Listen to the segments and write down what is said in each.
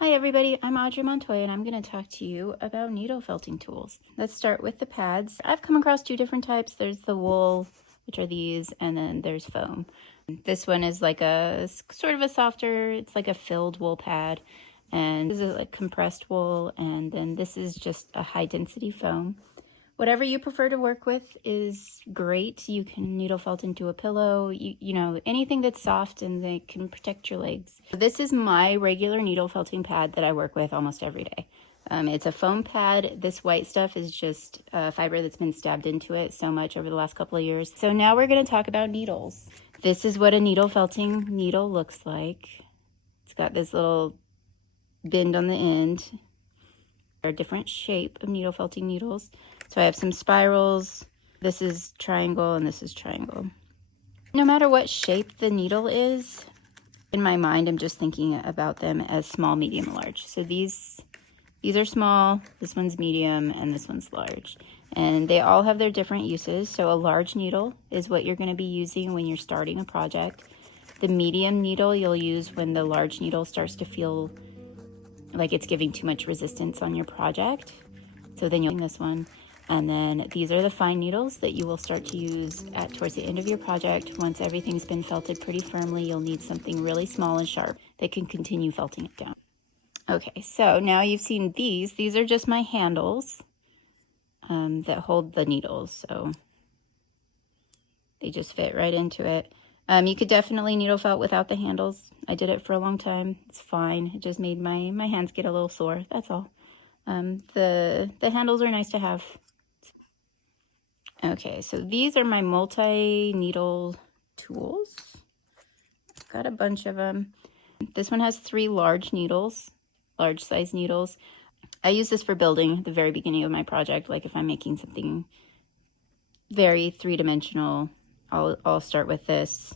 Hi everybody, I'm Audrey Montoya and I'm going to talk to you about needle felting tools. Let's start with the pads. I've come across two different types. There's the wool, which are these, and then there's foam. This one is like a sort of a softer, it's like a filled wool pad, and this is like compressed wool, and then this is just a high density foam. Whatever you prefer to work with is great. You can needle felt into a pillow, you know, anything that's soft and that can protect your legs. This is my regular needle felting pad that I work with almost every day. It's a foam pad. This white stuff is just fiber that's been stabbed into it so much over the last couple of years. So now we're going to talk about needles. This is what a needle felting needle looks like. It's got this little bend on the end. There are different shape of needle felting needles. So I have some spirals. This is triangle and this is triangle. No matter what shape the needle is, in my mind, I'm just thinking about them as small, medium, large. So these are small, this one's medium, and this one's large. And they all have their different uses. So a large needle is what you're going to be using when you're starting a project. The medium needle you'll use when the large needle starts to feel like it's giving too much resistance on your project. So then you'll use this one. And then these are the fine needles that you will start to use towards the end of your project. Once everything's been felted pretty firmly, you'll need something really small and sharp that can continue felting it down. Okay, so now you've seen these. These are just my handles that hold the needles. So they just fit right into it. You could definitely needle felt without the handles. I did it for a long time. It's fine. It just made my hands get a little sore. That's all. The handles are nice to have. Okay, so these are my multi-needle tools. I've got a bunch of them. This one has 3 large needles, large size needles. I use this for building at the very beginning of my project. Like if I'm making something very three-dimensional, I'll start with this.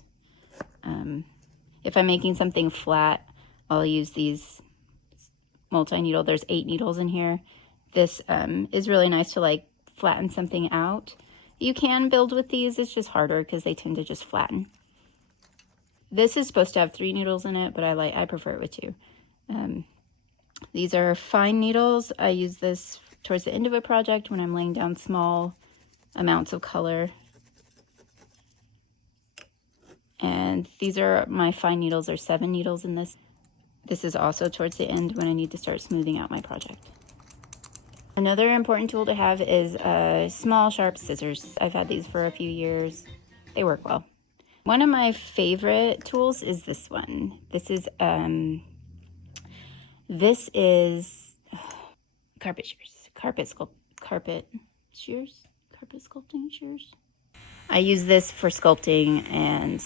If I'm making something flat, I'll use these multi-needle. There's 8 needles in here. This is really nice to like flatten something out. You can build with these, it's just harder because they tend to just flatten. This is supposed to have 3 needles in it, but I prefer it with 2. These are fine needles. I use this towards the end of a project when I'm laying down small amounts of color. And these are my fine needles. There's 7 needles in this. This is also towards the end when I need to start smoothing out my project. Another important tool to have is small, sharp scissors. I've had these for a few years. They work well. One of my favorite tools is this one. This is carpet shears. Carpet sculpting shears. I use this for sculpting and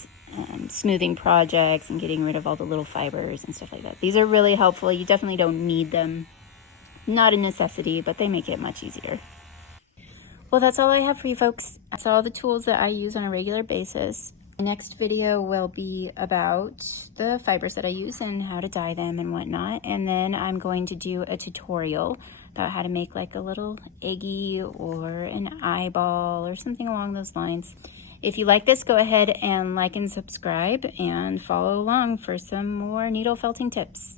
smoothing projects and getting rid of all the little fibers and stuff like that. These are really helpful. You definitely don't need them. Not a necessity, but they make it much easier. Well, that's all I have for you folks. That's all the tools that I use on a regular basis. The next video will be about the fibers that I use and how to dye them and whatnot. And then I'm going to do a tutorial about how to make like a little eggy or an eyeball or something along those lines. If you like this, go ahead and like and subscribe and follow along for some more needle felting tips.